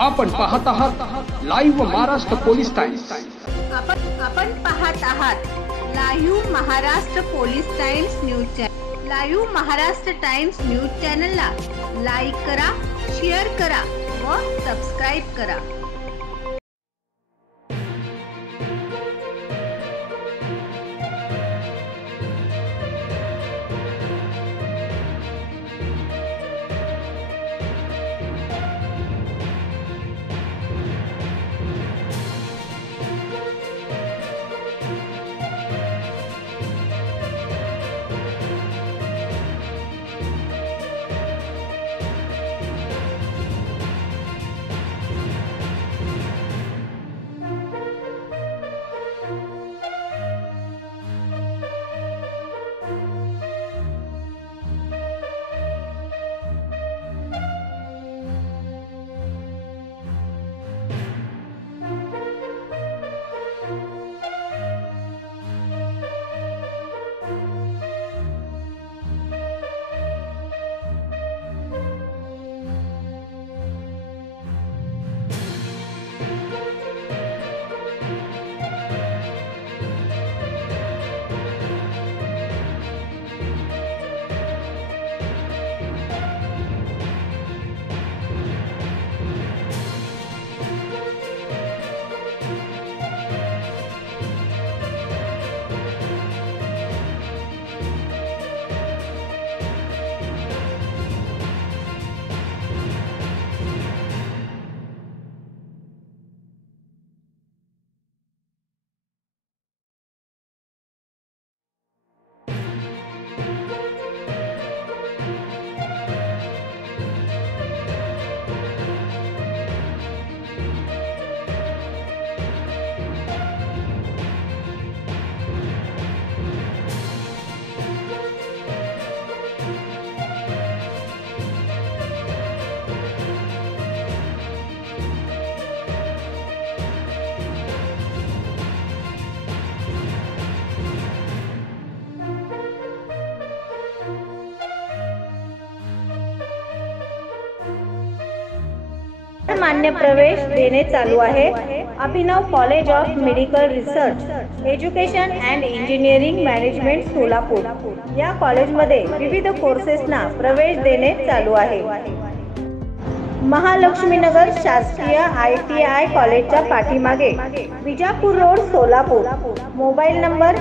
आपण पाहत आहात लाईव्ह महाराष्ट्र पोलीस टाइम्स। आपण पाहत आहात live Maharashtra police times news channel. Live Maharashtra times news चॅनलला लाईक करा, शेअर करा व सबस्क्राइब करा। मान्य प्रवेश देणे चालू आहे। Abhinav college of medical research education and engineering management Solapur या कॉलेजमध्ये विविध कोर्सेसना प्रवेश देणे चालू आहे। महालक्ष्मीनगर शासकीय ITI कॉलेजच्या पाठीमागे Vijapur road Solapur. Mobile number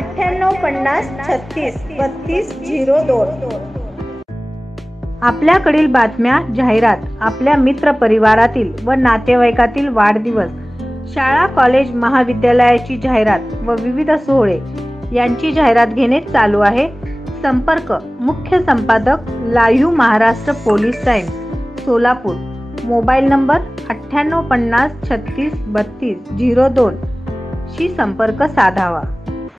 9850363202। आपल्याकडील बातम्या, जाहिरात, आपल्या मित्र परिवारातील व नातेवाईकातील वाढदिवस, शाळा, कॉलेज, महाविद्यालयाची जाहिरात व विविध सोहळे यांची जाहिरात घेणे चालू आहे। संपर्क मुख्य संपादक live Maharashtra police times Solapur. Mobile number 9850363202 शी संपर्क साधावा।